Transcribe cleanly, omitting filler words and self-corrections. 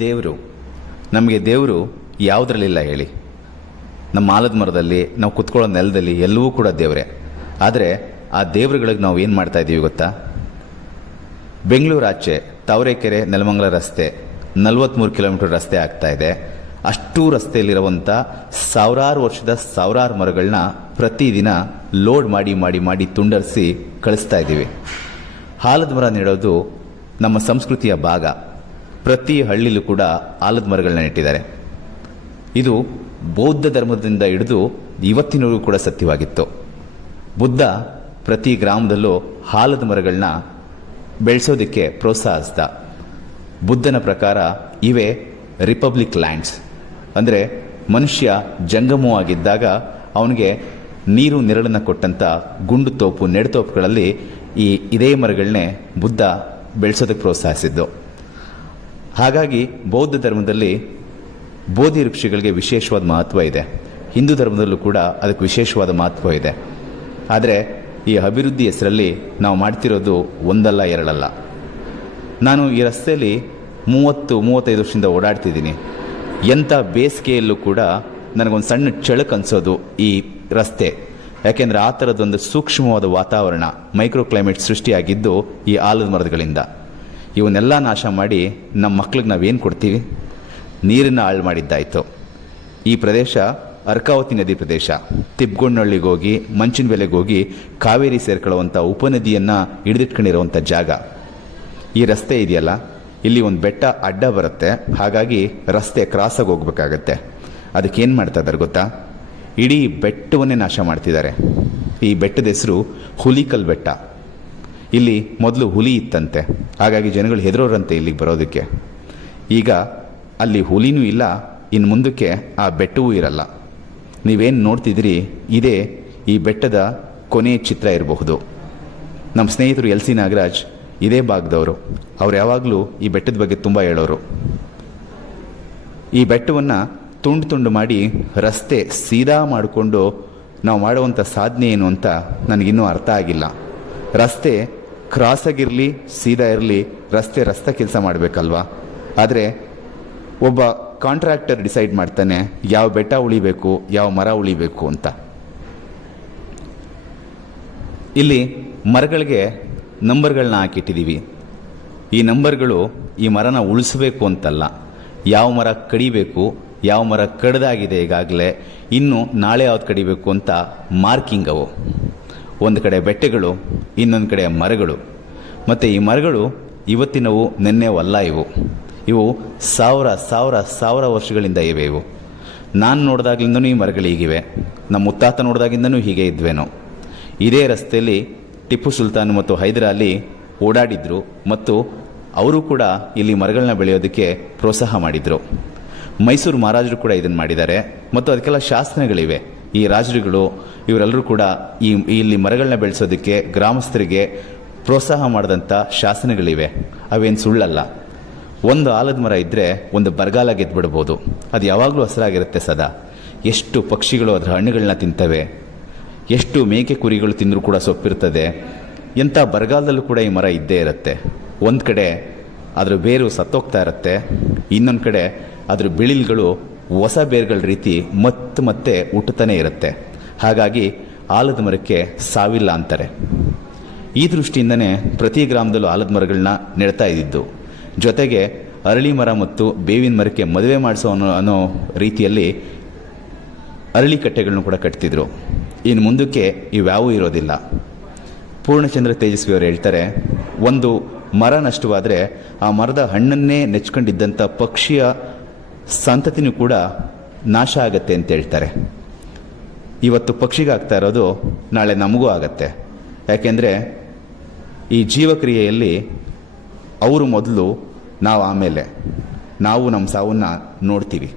ದೇವರು ನಮಗೆ ದೇವರು ಯಾವುದರಲ್ಲಿಲ್ಲ ಹೇಳಿ. ನಮ್ಮ ಆಲದ ಮರದಲ್ಲಿ, ನಾವು ಕುತ್ಕೊಳ್ಳೋ ನೆಲದಲ್ಲಿ ಎಲ್ಲವೂ ಕೂಡ ದೇವರೇ. ಆದರೆ ಆ ದೇವರುಗಳಿಗೆ ನಾವು ಏನು ಮಾಡ್ತಾ ಇದ್ದೀವಿ ಗೊತ್ತಾ? ಬೆಂಗಳೂರು ಆಚೆ ತಾವರೆಕೆರೆ ನೆಲಮಂಗಲ ರಸ್ತೆ 43 ಕಿಲೋಮೀಟರ್ ರಸ್ತೆ ಆಗ್ತಾ ಇದೆ. ಅಷ್ಟೂ ರಸ್ತೆಯಲ್ಲಿರುವಂಥ ಸಾವಿರಾರು ವರ್ಷದ ಸಾವಿರಾರು ಮರಗಳನ್ನ ಪ್ರತಿದಿನ ಲೋಡ್ ಮಾಡಿ ಮಾಡಿ ಮಾಡಿ ತುಂಡರಿಸಿ ಕಳಿಸ್ತಾ ಇದ್ದೀವಿ. ಆಲದ ಮರ ನೆಡೋದು ನಮ್ಮ ಸಂಸ್ಕೃತಿಯ ಭಾಗ. ಪ್ರತಿ ಹಳ್ಳಿಲೂ ಕೂಡ ಆಲದ ಮರಗಳನ್ನ ನೆಟ್ಟಿದ್ದಾರೆ. ಇದು ಬೌದ್ಧ ಧರ್ಮದಿಂದ ಹಿಡಿದು ಇವತ್ತಿನವರೆಗೂ ಕೂಡ ಸತ್ಯವಾಗಿತ್ತು. ಬುದ್ಧ ಪ್ರತಿ ಗ್ರಾಮದಲ್ಲೂ ಆಲದ ಮರಗಳನ್ನ ಬೆಳೆಸೋದಕ್ಕೆ ಪ್ರೋತ್ಸಾಹಿಸಿದ. ಬುದ್ಧನ ಪ್ರಕಾರ ಇವೇ ರಿಪಬ್ಲಿಕ್ ಲ್ಯಾಂಡ್ಸ್. ಅಂದರೆ ಮನುಷ್ಯ ಜಂಗಮವಾಗಿದ್ದಾಗ ಅವನಿಗೆ ನೀರು ನೆರಳನ್ನು ಕೊಟ್ಟಂಥ ಗುಂಡು ತೋಪು ನೆಡತೋಪುಗಳಲ್ಲಿ ಇದೇ ಮರಗಳನ್ನೇ ಬುದ್ಧ ಬೆಳೆಸೋದಕ್ಕೆ ಪ್ರೋತ್ಸಾಹಿಸಿದ್ದು. ಹಾಗಾಗಿ ಬೌದ್ಧ ಧರ್ಮದಲ್ಲಿ ಬೋಧಿ ವೃಕ್ಷಗಳಿಗೆ ವಿಶೇಷವಾದ ಮಹತ್ವ ಇದೆ. ಹಿಂದೂ ಧರ್ಮದಲ್ಲೂ ಕೂಡ ಅದಕ್ಕೆ ವಿಶೇಷವಾದ ಮಹತ್ವ ಇದೆ. ಆದರೆ ಈ ಅಭಿವೃದ್ಧಿ ಹೆಸರಲ್ಲಿ ನಾವು ಮಾಡ್ತಿರೋದು ಒಂದಲ್ಲ ಎರಡಲ್ಲ. ನಾನು ಈ ರಸ್ತೆಯಲ್ಲಿ 30-35 ವರ್ಷದಿಂದ ಓಡಾಡ್ತಿದ್ದೀನಿ. ಎಂಥ ಬೇಸಿಗೆಯಲ್ಲೂ ಕೂಡ ನನಗೊಂದು ಸಣ್ಣ ಚಳಕು ಅನಿಸೋದು ಈ ರಸ್ತೆ. ಯಾಕೆಂದರೆ ಆ ಥರದೊಂದು ಸೂಕ್ಷ್ಮವಾದ ವಾತಾವರಣ, ಮೈಕ್ರೋ ಕ್ಲೈಮೇಟ್ ಸೃಷ್ಟಿಯಾಗಿದ್ದು ಈ ಆಲದ ಮರಗಳಿಂದ. ಇವನ್ನೆಲ್ಲ ನಾಶ ಮಾಡಿ ನಮ್ಮ ಮಕ್ಳಿಗೆ ನಾವೇನು ಕೊಡ್ತೀವಿ? ನೀರನ್ನು ಹಾಳು ಮಾಡಿದ್ದಾಯಿತು. ಈ ಪ್ರದೇಶ ಅರ್ಕಾವತಿ ನದಿ ಪ್ರದೇಶ. ತಿಪ್ಗೊಂಡಳ್ಳಿಗೆ ಹೋಗಿ ಮಂಚಿನ ಬೆಲೆಗೆ ಹೋಗಿ ಕಾವೇರಿ ಸೇರ್ಕೊಳ್ಳುವಂಥ ಉಪನದಿಯನ್ನು ಹಿಡಿದಿಟ್ಕೊಂಡಿರುವಂಥ ಜಾಗ. ಈ ರಸ್ತೆ ಇದೆಯಲ್ಲ, ಇಲ್ಲಿ ಒಂದು ಬೆಟ್ಟ ಅಡ್ಡ ಬರುತ್ತೆ. ಹಾಗಾಗಿ ರಸ್ತೆ ಕ್ರಾಸಾಗಿ ಹೋಗ್ಬೇಕಾಗತ್ತೆ. ಅದಕ್ಕೇನು ಮಾಡ್ತಾ ಇದ್ದಾರೆ ಗೊತ್ತಾ? ಇಡೀ ಬೆಟ್ಟವನ್ನೇ ನಾಶ ಮಾಡ್ತಿದ್ದಾರೆ. ಈ ಬೆಟ್ಟದ ಹೆಸರು ಹುಲಿಕಲ್ ಬೆಟ್ಟ. ಇಲ್ಲಿ ಮೊದಲು ಹುಲಿ ಇತ್ತಂತೆ. ಹಾಗಾಗಿ ಜನಗಳು ಹೆದರೋರಂತೆ ಇಲ್ಲಿಗೆ ಬರೋದಕ್ಕೆ. ಈಗ ಅಲ್ಲಿ ಹುಲಿನೂ ಇಲ್ಲ, ಇನ್ನು ಮುಂದಕ್ಕೆ ಆ ಬೆಟ್ಟವೂ ಇರಲ್ಲ. ನೀವೇನು ನೋಡ್ತಿದ್ದೀರಿ ಇದೇ ಈ ಬೆಟ್ಟದ ಕೊನೆಯ ಚಿತ್ರ ಇರಬಹುದು. ನಮ್ಮ ಸ್ನೇಹಿತರು LC ನಾಗರಾಜ್ ಇದೇ ಭಾಗದವರು. ಅವ್ರು ಯಾವಾಗಲೂ ಈ ಬೆಟ್ಟದ ಬಗ್ಗೆ ತುಂಬ ಹೇಳೋರು. ಈ ಬೆಟ್ಟವನ್ನು ತುಂಡು ತುಂಡು ಮಾಡಿ ರಸ್ತೆ ಸೀದಾ ಮಾಡಿಕೊಂಡು ನಾವು ಮಾಡುವಂಥ ಸಾಧನೆ ಏನು ಅಂತ ನನಗಿನ್ನೂ ಅರ್ಥ ಆಗಿಲ್ಲ. ರಸ್ತೆ ಕ್ರಾಸಾಗಿರಲಿ ಸೀದಾ ಇರಲಿ, ರಸ್ತೆ ಕೆಲಸ ಮಾಡಬೇಕಲ್ವಾ? ಆದರೆ ಒಬ್ಬ ಕಾಂಟ್ರಾಕ್ಟರ್ ಡಿಸೈಡ್ ಮಾಡ್ತಾನೆ ಯಾವ ಬೆಟ್ಟ ಉಳಿಬೇಕು, ಯಾವ ಮರ ಉಳಿಬೇಕು ಅಂತ. ಇಲ್ಲಿ ಮರಗಳಿಗೆ ನಂಬರ್ಗಳನ್ನ ಹಾಕಿಟ್ಟಿದ್ದೀವಿ. ಈ ನಂಬರ್ಗಳು ಈ ಮರನ ಉಳಿಸಬೇಕು ಅಂತಲ್ಲ, ಯಾವ ಮರ ಕಡಿಬೇಕು, ಯಾವ ಮರ ಕಡ್ದಾಗಿದೆ ಈಗಾಗಲೇ, ಇನ್ನು ನಾಳೆ ಯಾವ್ದು ಕಡಿಬೇಕು ಅಂತ ಮಾರ್ಕಿಂಗ್ ಅವು. ಒಂದು ಕಡೆ ಬೆಟ್ಟಗಳು, ಇನ್ನೊಂದು ಕಡೆ ಮರಗಳು. ಮತ್ತು ಈ ಮರಗಳು ಇವತ್ತಿನವು ನೆನ್ನೆವಲ್ಲ. ಇವು ಸಾವಿರ ವರ್ಷಗಳಿಂದ ಇವೆ. ನಾನು ನೋಡಿದಾಗ್ಲಿಂದನೂ ಈ ಮರಗಳು ಹೀಗಿವೆ. ನಮ್ಮ ಮುತ್ತಾತ ನೋಡಿದಾಗಿಂದನೂ ಹೀಗೆ ಇದ್ವೇನೋ. ಇದೇ ರಸ್ತೆಯಲ್ಲಿ ಟಿಪ್ಪು ಸುಲ್ತಾನ್ ಮತ್ತು ಹೈದರ್ ಅಲಿ ಓಡಾಡಿದ್ರು ಮತ್ತು ಅವರು ಕೂಡ ಇಲ್ಲಿ ಮರಗಳನ್ನ ಬೆಳೆಯೋದಕ್ಕೆ ಪ್ರೋತ್ಸಾಹ ಮಾಡಿದರು. ಮೈಸೂರು ಮಹಾರಾಜರು ಕೂಡ ಇದನ್ನು ಮಾಡಿದ್ದಾರೆ ಮತ್ತು ಅದಕ್ಕೆಲ್ಲ ಶಾಸನಗಳಿವೆ. ಈ ರಾಜರುಗಳು ಇವರೆಲ್ಲರೂ ಕೂಡ ಇಲ್ಲಿ ಮರಗಳನ್ನ ಬೆಳೆಸೋದಕ್ಕೆ ಗ್ರಾಮಸ್ಥರಿಗೆ ಪ್ರೋತ್ಸಾಹ ಮಾಡಿದಂಥ ಶಾಸನಗಳಿವೆ. ಅವೇನು ಸುಳ್ಳಲ್ಲ. ಒಂದು ಆಲದ ಮರ ಇದ್ದರೆ ಒಂದು ಬರಗಾಲ ಗೆದ್ಬಿಡ್ಬೋದು. ಅದು ಯಾವಾಗಲೂ ಹಸಿರಾಗಿರುತ್ತೆ ಸದಾ. ಎಷ್ಟು ಪಕ್ಷಿಗಳು ಅದರ ಹಣ್ಣುಗಳನ್ನ ತಿಂತವೆ, ಎಷ್ಟು ಮೇಕೆ ಕುರಿಗಳು ತಿಂದರೂ ಕೂಡ ಸೊಪ್ಪಿರ್ತದೆ. ಎಂಥ ಬರಗಾಲದಲ್ಲೂ ಕೂಡ ಈ ಮರ ಇದ್ದೇ ಇರುತ್ತೆ. ಒಂದು ಕಡೆ ಅದರ ಬೇರು ಸತ್ತೋಗ್ತಾ ಇರುತ್ತೆ, ಇನ್ನೊಂದು ಕಡೆ ಅದರ ಬಿಳಿಲ್ಗಳು ಹೊಸ ಬೇರುಗಳ ರೀತಿ ಮತ್ತೆ ಹುಟ್ಟುತ್ತಾನೆ ಇರುತ್ತೆ. ಹಾಗಾಗಿ ಆಲದ ಮರಕ್ಕೆ ಸಾವಿಲ್ಲ ಅಂತಾರೆ. ಈ ದೃಷ್ಟಿಯಿಂದನೇ ಪ್ರತಿ ಗ್ರಾಮದಲ್ಲೂ ಆಲದ ಮರಗಳನ್ನ ನೆಡ್ತಾ ಇದ್ದಿದ್ದು. ಜೊತೆಗೆ ಅರಳಿ ಮರ ಮತ್ತು ಬೇವಿನ ಮರಕ್ಕೆ ಮದುವೆ ಮಾಡಿಸೋ ಅನ್ನೋ ರೀತಿಯಲ್ಲಿ ಅರಳಿ ಕಟ್ಟೆಗಳನ್ನು ಕೂಡ ಕಟ್ತಿದ್ರು. ಇನ್ನು ಮುಂದಕ್ಕೆ ಇವ್ಯಾವೂ ಇರೋದಿಲ್ಲ. ಪೂರ್ಣಚಂದ್ರ ತೇಜಸ್ವಿ ಅವರು ಹೇಳ್ತಾರೆ, ಒಂದು ಮರ ನಷ್ಟವಾದರೆ ಆ ಮರದ ಹಣ್ಣನ್ನೇ ನೆಚ್ಕೊಂಡಿದ್ದಂಥ ಪಕ್ಷಿಯ ಸಂತತಿನೂ ಕೂಡ ನಾಶ ಆಗತ್ತೆ ಅಂತ ಹೇಳ್ತಾರೆ. ಇವತ್ತು ಪಕ್ಷಿಗಾಗ್ತಾ ಇರೋದು ನಾಳೆ ನಮಗೂ ಆಗತ್ತೆ. ಯಾಕೆಂದರೆ ಈ ಜೀವಕ್ರಿಯೆಯಲ್ಲಿ ಅವರು ಮೊದಲು, ನಾವು ಆಮೇಲೆ. ನಾವು ನಮ್ಮ ಸಾವನ್ನು ನೋಡ್ತೀವಿ.